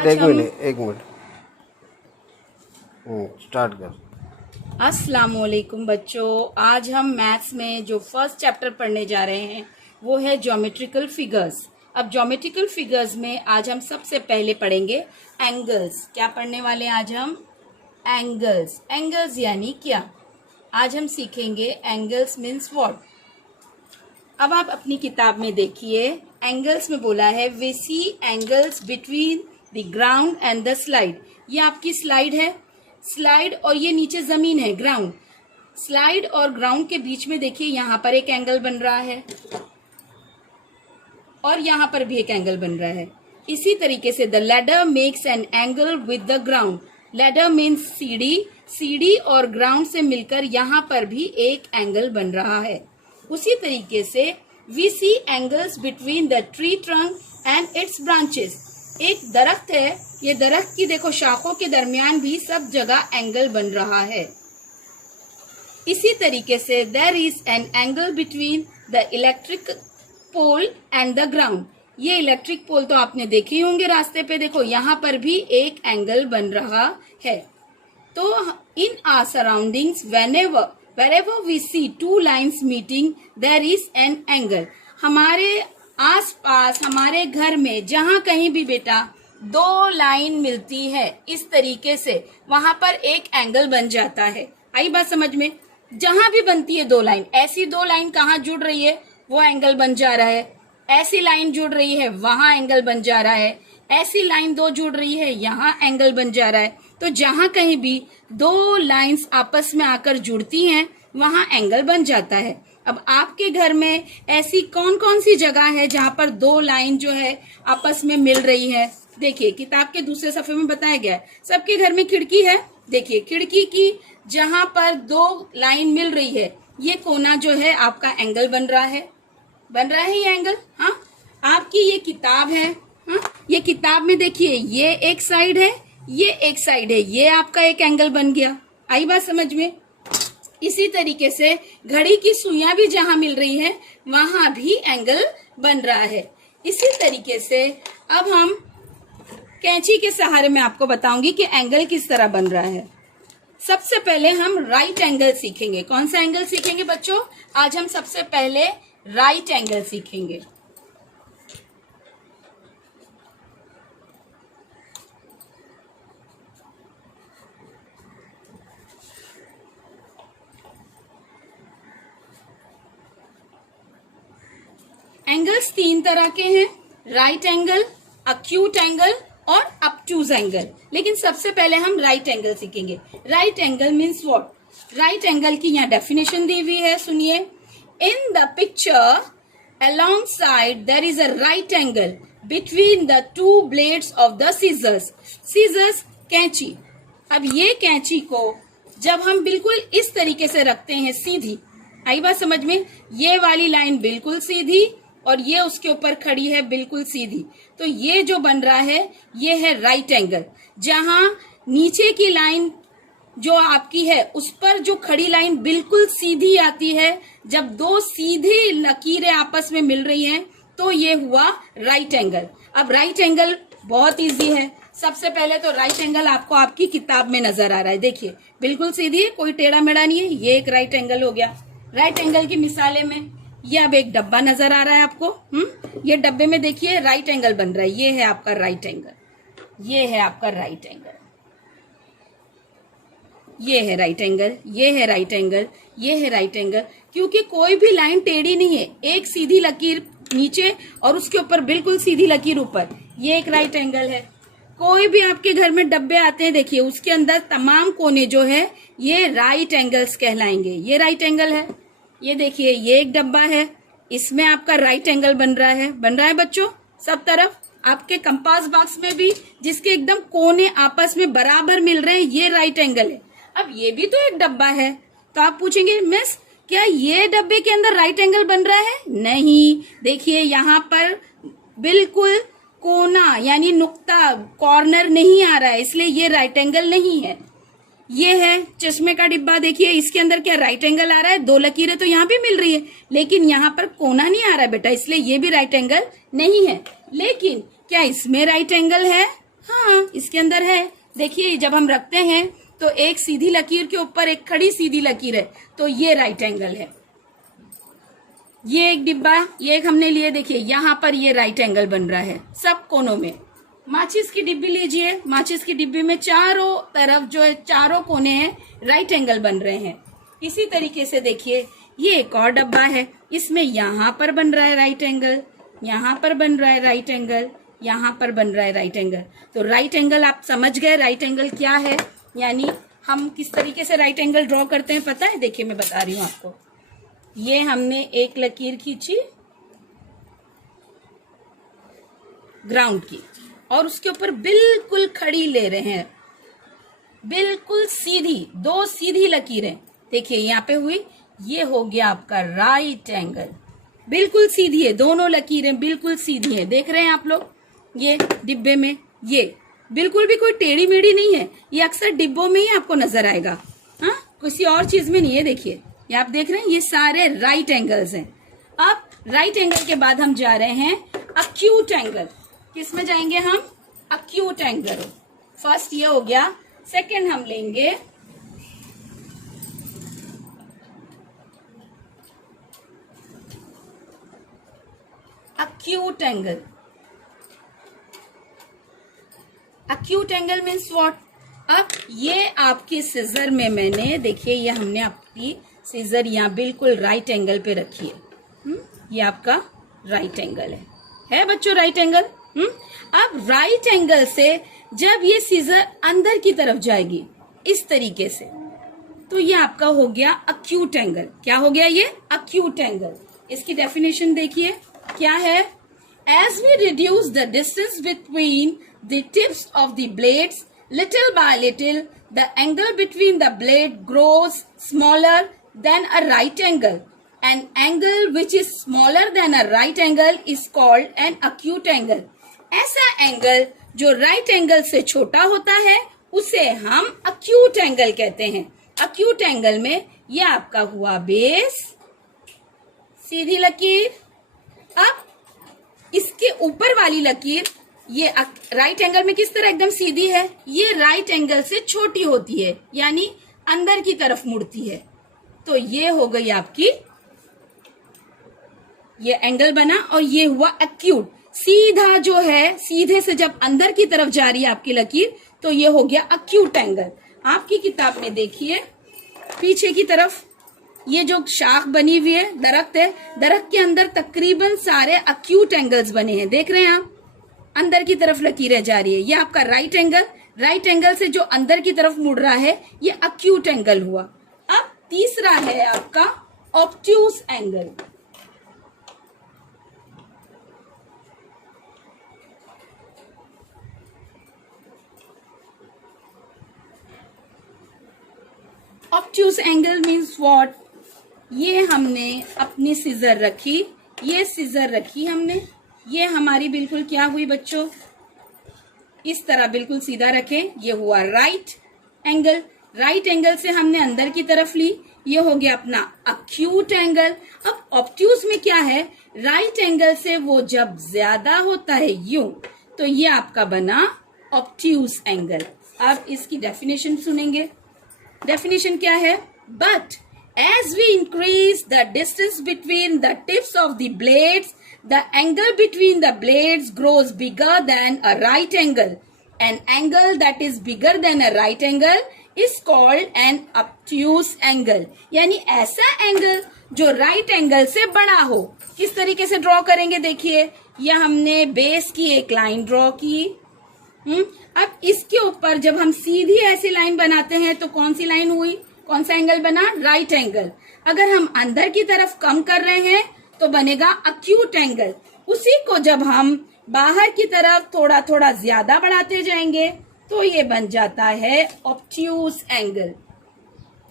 एक minute start कर। अस्सलामुअलैकुम बच्चों, आज हम मैथ्स में जो फर्स्ट चैप्टर पढ़ने जा रहे हैं वो है ज्योमेट्रिकल फिगर्स। अब ज्योमेट्रिकल फिगर्स में आज हम सबसे पहले पढ़ेंगे एंगल्स। क्या पढ़ने वाले हैं आज हम? एंगल्स। एंगल्स यानी क्या? आज हम सीखेंगे एंगल्स मीन्स व्हाट। अब आप अपनी किताब में देखिए, एंगल्स में बोला है we see angles between the ground and the slide. ये आपकी स्लाइड है, स्लाइड और ये नीचे जमीन है ग्राउंड। स्लाइड और ग्राउंड के बीच में देखिए यहाँ पर एक एंगल बन रहा है और यहाँ पर भी एक एंगल बन रहा है। इसी तरीके से the ladder makes an angle with the ground. Ladder means सीढ़ी, सीढ़ी और ग्राउंड से मिलकर यहाँ पर भी एक एंगल बन रहा है। उसी तरीके से we see angles between the tree trunk and its branches. एक दरख्त है, ये दरख्त की देखो शाखों के दरमियान भी सब जगह एंगल बन रहा है। इसी तरीके से there is an angle between the electric pole and the ground. ये इलेक्ट्रिक पोल तो आपने देखे ही होंगे रास्ते पे, देखो यहाँ पर भी एक एंगल बन रहा है। तो in our surroundings wherever we see two lines meeting there is an angle। हमारे आसपास हमारे घर में जहाँ कहीं भी बेटा दो लाइन मिलती है इस तरीके से, वहां पर एक एंगल बन जाता है। आई बात समझ में? जहां भी बनती है दो लाइन, ऐसी दो लाइन कहाँ जुड़ रही है वो एंगल बन जा रहा है। ऐसी लाइन जुड़ रही है वहां एंगल बन जा रहा है। ऐसी लाइन दो जुड़ रही है यहाँ एंगल बन जा रहा है। तो जहां कहीं भी दो लाइंस आपस में आकर जुड़ती हैं वहां एंगल बन जाता है। अब आपके घर में ऐसी कौन कौन सी जगह है जहां पर दो लाइन जो है आपस में मिल रही है? देखिए किताब के दूसरे सफे में बताया गया है। सबके घर में खिड़की है, देखिए खिड़की की जहां पर दो लाइन मिल रही है ये कोना जो है आपका एंगल बन रहा है। बन रहा है ये एंगल। हाँ, आपकी ये किताब है। हाँ, ये किताब में देखिए ये एक साइड है, ये एक साइड है, ये आपका एक एंगल बन गया। आई बात समझ में? इसी तरीके से घड़ी की सुइयां भी जहां मिल रही है वहां भी एंगल बन रहा है। इसी तरीके से अब हम कैंची के सहारे में आपको बताऊंगी कि एंगल किस तरह बन रहा है। सबसे पहले हम राइट एंगल सीखेंगे। कौन सा एंगल सीखेंगे बच्चों? आज हम सबसे पहले राइट एंगल सीखेंगे। एंगल्स तीन तरह के हैं, राइट एंगल, अक्यूट एंगल और ऑब्टूज एंगल। लेकिन सबसे पहले हम राइट एंगल सीखेंगे। Right angle means what? Right angle की यहाँ डेफिनेशन दी हुई है, सुनिए। In the picture alongside there is a right angle between the two blades of the scissors. Scissors कैंची। अब ये कैंची को जब हम बिल्कुल इस तरीके से रखते हैं सीधी, आई बात समझ में? ये वाली लाइन बिल्कुल सीधी और ये उसके ऊपर खड़ी है बिल्कुल सीधी, तो ये जो बन रहा है ये है राइट एंगल। जहां नीचे की लाइन जो आपकी है उस पर जो खड़ी लाइन बिल्कुल सीधी आती है, जब दो सीधी लकीरें आपस में मिल रही हैं तो ये हुआ राइट एंगल। अब राइट एंगल बहुत इजी है। सबसे पहले तो राइट एंगल आपको आपकी किताब में नजर आ रहा है, देखिए बिल्कुल सीधी है, कोई टेढ़ा मेढ़ा नहीं है। ये एक राइट एंगल हो गया। राइट एंगल की मिसालें में ये अब एक डब्बा नजर आ रहा है आपको। ये डब्बे में देखिए राइट एंगल बन रहा है। ये है आपका राइट एंगल, ये है आपका राइट एंगल, ये है राइट एंगल, ये है राइट एंगल, ये है राइट एंगल। क्योंकि कोई भी लाइन टेढ़ी नहीं है, एक सीधी लकीर नीचे और उसके ऊपर बिल्कुल सीधी लकीर ऊपर, ये एक राइट एंगल है। कोई भी आपके घर में डब्बे आते हैं, देखिए उसके अंदर तमाम कोने जो है ये राइट एंगल्स कहलाएंगे। ये राइट एंगल है। ये देखिए ये एक डब्बा है, इसमें आपका राइट एंगल बन रहा है। बन रहा है बच्चों सब तरफ। आपके कंपास बॉक्स में भी जिसके एकदम कोने आपस में बराबर मिल रहे हैं ये राइट एंगल है। अब ये भी तो एक डब्बा है, तो आप पूछेंगे मिस क्या ये डब्बे के अंदर राइट एंगल बन रहा है? नहीं, देखिए यहाँ पर बिल्कुल कोना यानी नुक्ता कॉर्नर नहीं आ रहा है, इसलिए ये राइट एंगल नहीं है। ये है चश्मे का डिब्बा, देखिए इसके अंदर क्या राइट एंगल आ रहा है? दो लकीरें तो यहाँ भी मिल रही है, लेकिन यहाँ पर कोना नहीं आ रहा है बेटा, इसलिए ये भी राइट एंगल नहीं है। लेकिन क्या इसमें राइट एंगल है? हाँ, इसके अंदर है। देखिए जब हम रखते हैं तो एक सीधी लकीर के ऊपर एक खड़ी सीधी लकीर है, तो ये राइट एंगल है। ये एक डिब्बा, ये एक हमने लिए, देखिए यहाँ पर ये राइट एंगल बन रहा है सब कोनों में। माचिस की डिब्बी लीजिए, माचिस की डिब्बी में चारों तरफ जो है, चारों कोने हैं, राइट एंगल बन रहे हैं। इसी तरीके से देखिए ये एक और डब्बा है, इसमें यहाँ पर बन रहा है राइट एंगल, यहाँ पर बन रहा है राइट एंगल, यहाँ पर बन रहा है राइट एंगल। तो राइट एंगल आप समझ गए राइट एंगल क्या है, यानी हम किस तरीके से राइट एंगल ड्रॉ करते हैं पता है। देखिए मैं बता रही हूँ आपको। ये हमने एक लकीर खींची ग्राउंड की और उसके ऊपर बिल्कुल खड़ी ले रहे हैं, बिल्कुल सीधी, दो सीधी लकीरें देखिए यहाँ पे हुई। ये हो गया आपका राइट एंगल, बिल्कुल सीधी है, दोनों लकीरें बिल्कुल सीधी है। देख रहे हैं आप लोग ये डिब्बे में, ये बिल्कुल भी कोई टेढ़ी मेढ़ी नहीं है। ये अक्सर डिब्बों में ही आपको नजर आएगा, हाँ, किसी और चीज में नहीं है। देखिए ये आप देख रहे हैं, ये सारे राइट एंगल्स हैं। अब राइट एंगल के बाद हम जा रहे हैं अक्यूट एंगल। किस में जाएंगे हम? Acute angle. फर्स्ट ये हो गया, सेकंड हम लेंगे acute angle. Acute angle means what? अब ये आपके सीजर में मैंने, देखिए ये हमने आपकी सीजर यहाँ बिल्कुल राइट एंगल पे रखी है। ये आपका राइट एंगल है बच्चों, राइट एंगल। अब राइट एंगल से जब ये सीजर अंदर की तरफ जाएगी इस तरीके से, तो ये आपका हो गया अक्यूट एंगल। क्या हो गया ये? Acute angle. इसकी डेफिनेशन देखिए क्या है? As we reduce the distance between the tips of the blades, little by little, the angle between the blade grows smaller than a right angle. An angle which is smaller than a right angle is called an acute angle. ऐसा angle जो right angle से छोटा होता है उसे हम acute angle कहते हैं। अक्यूट एंगल में ये आपका हुआ बेस, सीधी लकीर। अब इसके ऊपर वाली लकीर, ये राइट एंगल में किस तरह एकदम सीधी है, ये राइट एंगल से छोटी होती है, यानी अंदर की तरफ मुड़ती है। तो ये हो गई आपकी, ये एंगल बना और ये हुआ एक्यूट। सीधा जो है, सीधे से जब अंदर की तरफ जा रही है आपकी लकीर, तो ये हो गया एक्यूट एंगल। आपकी किताब में देखिए पीछे की तरफ ये जो शाख बनी हुई है, दरख्त है, दरख्त के अंदर तकरीबन सारे अक्यूट एंगल्स बने हैं। देख रहे हैं आप, अंदर की तरफ लकीरें जा रही है। ये आपका राइट एंगल, राइट एंगल से जो अंदर की तरफ मुड़ रहा है ये अक्यूट एंगल हुआ। अब तीसरा है आपका obtuse angle. Obtuse angle means what? ये हमने अपनी सीजर रखी, ये सीजर रखी हमने, ये हमारी बिल्कुल क्या हुई बच्चों, इस तरह बिल्कुल सीधा रखें, ये हुआ राइट एंगल। राइट एंगल से हमने अंदर की तरफ ली, ये हो गया अपना अक्यूट एंगल। अब ऑब्ट्यूस में क्या है? राइट एंगल से वो जब ज्यादा होता है यूं, तो ये आपका बना ऑब्ट्यूस एंगल। अब इसकी डेफिनेशन सुनेंगे। डेफिनेशन क्या है? But as we increase the distance between the tips of the blades, the angle between the blades grows bigger than a right angle. An angle that is bigger than a right angle is called an obtuse angle. यानी ऐसा angle जो right angle से बड़ा हो। किस तरीके से draw करेंगे? देखिए यह हमने बेस की एक लाइन ड्रॉ की। अब इसके ऊपर जब हम सीधी ऐसी लाइन बनाते हैं तो कौन सी लाइन हुई, कौन सा एंगल बना? Right angle. अगर हम अंदर की तरफ कम कर रहे हैं तो बनेगा अक्यूट एंगल। उसी को जब हम बाहर की तरफ थोड़ा थोड़ा ज्यादा बढ़ाते जाएंगे तो ये बन जाता है ऑब्ट्यूस एंगल।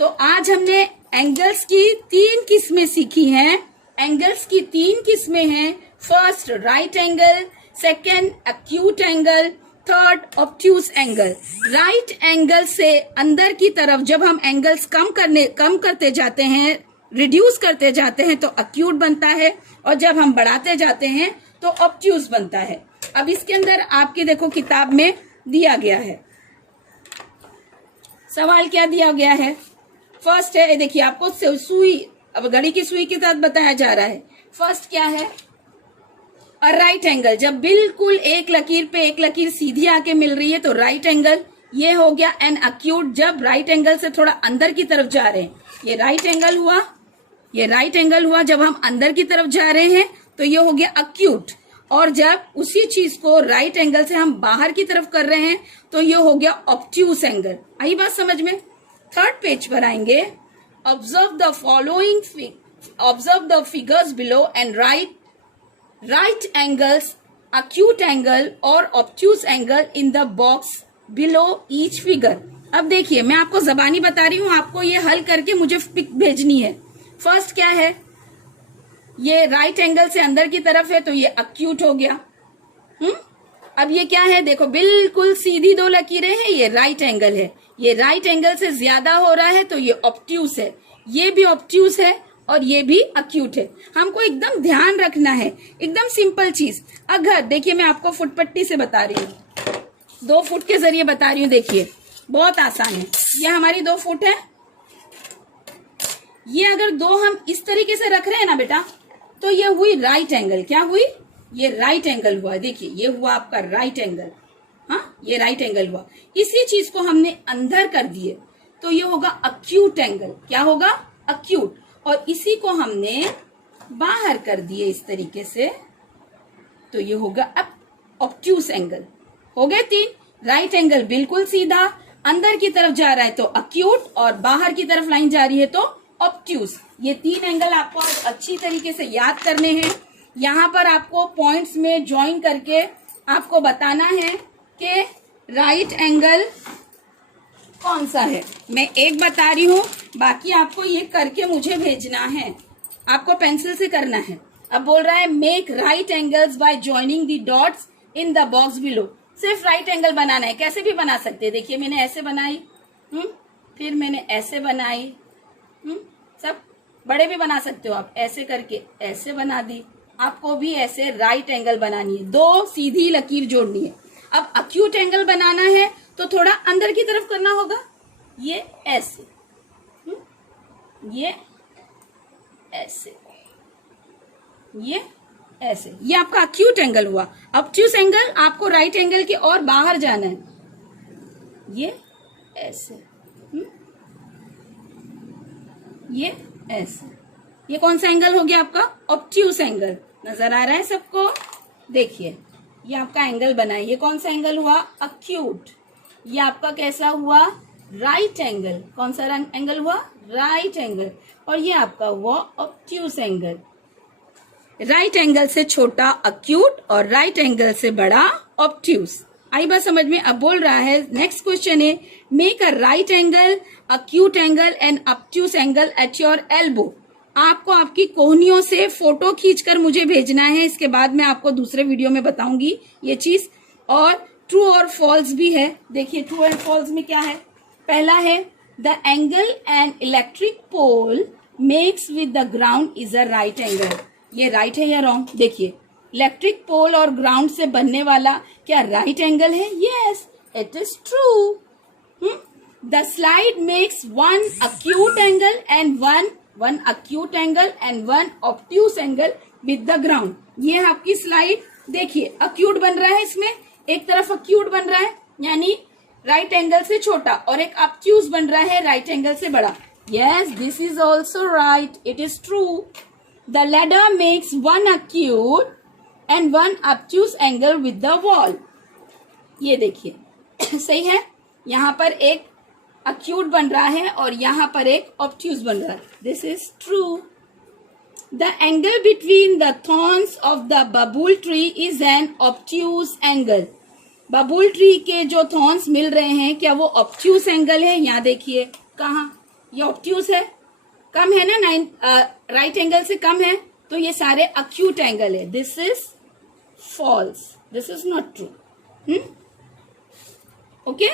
तो आज हमने एंगल्स की 3 किस्में सीखी हैं। एंगल्स की 3 किस्में हैं। First right angle, second acute angle, third obtuse angle. Right angle से अंदर की तरफ जब हम एंगल्स कम करते जाते हैं, रिड्यूस करते जाते हैं तो अक्यूट बनता है, और जब हम बढ़ाते जाते हैं तो ऑब्ट्यूस बनता है। अब इसके अंदर आपकी देखो किताब में दिया गया है। सवाल क्या दिया गया है? फर्स्ट है, देखिए आपको सुई, अब घड़ी की सुई के साथ बताया जा रहा है। फर्स्ट क्या है? अ राइट एंगल, जब बिल्कुल एक लकीर पे एक लकीर सीधी आके मिल रही है तो राइट एंगल, ये हो गया। एन अक्यूट, जब राइट एंगल से थोड़ा अंदर की तरफ जा रहे हैं, ये राइट एंगल हुआ, ये राइट एंगल हुआ। जब हम अंदर की तरफ जा रहे हैं तो ये हो गया अक्यूट, और जब उसी चीज को राइट एंगल से हम बाहर की तरफ कर रहे हैं तो ये हो गया ऑब्ट्यूस एंगल। आई बात समझ में? थर्ड पेज पर आएंगे। Observe the following, observe the figures below and right angles, acute angle और obtuse angle in the box below each figure. अब देखिए मैं आपको जबानी बता रही हूँ, आपको ये हल करके मुझे पिक भेजनी है। फर्स्ट क्या है? ये राइट एंगल से अंदर की तरफ है तो ये अक्यूट हो गया। अब ये क्या है? देखो बिल्कुल सीधी दो लकीरें हैं, ये राइट एंगल है। ये राइट एंगल से ज्यादा हो रहा है तो ये ऑब्ट्यूस है। ये भी ऑब्ट्यूस है और ये भी अक्यूट है। हमको एकदम ध्यान रखना है, एकदम सिंपल चीज। अगर देखिए मैं आपको फुटपट्टी से बता रही हूँ, 2 फुट के जरिए बता रही हूँ, देखिए बहुत आसान है। ये हमारी 2 फुट है, ये अगर 2 हम इस तरीके से रख रहे हैं ना बेटा, तो ये हुई राइट एंगल। क्या हुई? ये राइट एंगल हुआ। देखिए ये हुआ आपका राइट एंगल। हाँ, ये राइट एंगल हुआ। इसी चीज को हमने अंदर कर दिए तो ये होगा अक्यूट एंगल। क्या होगा? अक्यूट। और इसी को हमने बाहर कर दिए इस तरीके से तो ये होगा अब ऑब्ट्यूस एंगल। हो गए 3। राइट एंगल बिल्कुल सीधा, अंदर की तरफ जा रहा है तो अक्यूट, और बाहर की तरफ लाइन जा रही है तो ऑब्ट्यूस। ये 3 एंगल आपको अच्छी तरीके से याद करने हैं। यहाँ पर आपको पॉइंट्स में ज्वाइन करके आपको बताना है कि राइट एंगल कौन सा है। मैं एक बता रही हूँ, बाकी आपको ये करके मुझे भेजना है, आपको पेंसिल से करना है। अब बोल रहा है make right angles bye joining the dots in the box below. सिर्फ राइट एंगल बनाना है, कैसे भी बना सकते हैं। देखिए मैंने ऐसे बनाई, फिर मैंने ऐसे बनाई, सब बड़े भी बना सकते हो आप, ऐसे करके ऐसे बना दी। आपको भी ऐसे राइट एंगल बनानी है, 2 सीधी लकीर जोड़नी है। अब अक्यूट एंगल बनाना है तो थोड़ा अंदर की तरफ करना होगा, ये ऐसे, ये ऐसे, ये ऐसे। ये आपका अक्यूट एंगल हुआ। ऑब्ट्यूस एंगल आपको राइट एंगल के और बाहर जाना है, ये ऐसे, ये ऐसे। ये कौन सा एंगल हो गया आपका? Obtuse angle. नजर आ रहा है सबको? देखिए ये आपका एंगल बना है। ये कौन सा एंगल हुआ? अक्यूट। ये आपका कैसा हुआ? Right angle. कौन सा एंगल हुआ? Right angle. और ये आपका हुआ ऑब्ट्यूस एंगल। राइट एंगल से छोटा अक्यूट और राइट एंगल से बड़ा ऑब्ट्यूस। आई बात समझ में? अब बोल रहा है नेक्स्ट क्वेश्चन है make a right angle, acute angle and obtuse angle at your elbow. आपको आपकी कोहनियों से फोटो खींचकर मुझे भेजना है। इसके बाद मैं आपको दूसरे वीडियो में बताऊंगी ये चीज। और ट्रू और फॉल्स भी है। देखिए ट्रू एंड फॉल्स में क्या है? पहला है the angle and electric pole makes with the ground is a right angle. ये राइट है या रॉन्ग? देखिए इलेक्ट्रिक पोल और ग्राउंड से बनने वाला क्या राइट एंगल है? Yes, it is true. The slide makes 1 acute angle and 1 acute angle and 1 obtuse angle with the ground. ये है आपकी स्लाइड। देखिए अक्यूट बन रहा है, इसमें एक तरफ अक्यूट बन रहा है यानी राइट एंगल से छोटा, और एक ऑब्ट्यूस बन रहा है राइट एंगल से बड़ा। Yes, this is also right, it is true. The ladder makes 1 acute and 1 obtuse angle with the wall. ये देखिए सही है। यहाँ पर एक अक्यूट बन रहा है और यहाँ पर एक ऑब्ट्यूस बन रहा है। This is true. The angle between the thorns of the babul tree is an obtuse angle. बबूल ट्री के जो थॉर्न्स मिल रहे हैं क्या वो ऑब्ट्यूस एंगल है? यहाँ देखिए कहाँ ये ऑब्ट्यूस है, कम है ना, राइट एंगल से कम है, तो ये सारे अक्यूट एंगल है। This is false, this is not true. Okay.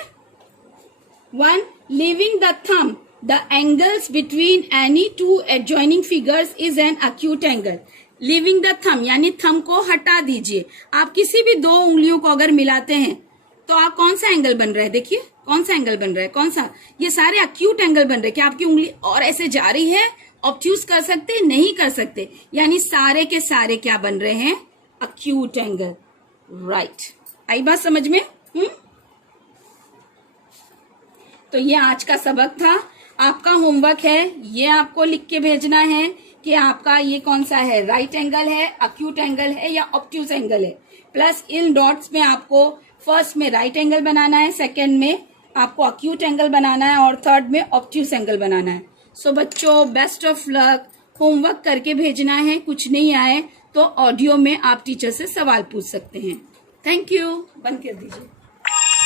1. Leaving the thumb, the angles between any 2 adjoining figures is an acute angle. Leaving the thumb यानी थंब को हटा दीजिए। आप किसी भी 2 उंगलियों को अगर मिलाते हैं तो आप कौन सा एंगल बन रहा है, देखिए कौन सा एंगल बन रहा है, कौन सा, ये सारे अक्यूट एंगल बन रहे हैं। क्या आपकी उंगली और ऐसे जा रही है, ऑब्ट्यूज कर सकते, नहीं कर सकते, यानी सारे के सारे क्या बन रहे हैं, अक्यूट एंगल। राइट, आई बात समझ में? तो ये आज का सबक था। आपका होमवर्क है, ये आपको लिख के भेजना है कि आपका ये कौन सा है, राइट एंगल है, अक्यूट एंगल है या ऑब्ट्यूज एंगल है। प्लस इन डॉट्स में आपको फर्स्ट में राइट एंगल बनाना है, सेकंड में आपको अक्यूट एंगल बनाना है और थर्ड में ऑब्ट्यूज एंगल बनाना है। सो बच्चों, बेस्ट ऑफ लक। होमवर्क करके भेजना है, कुछ नहीं आए तो ऑडियो में आप टीचर से सवाल पूछ सकते हैं। थैंक यू, बंद कर दीजिए।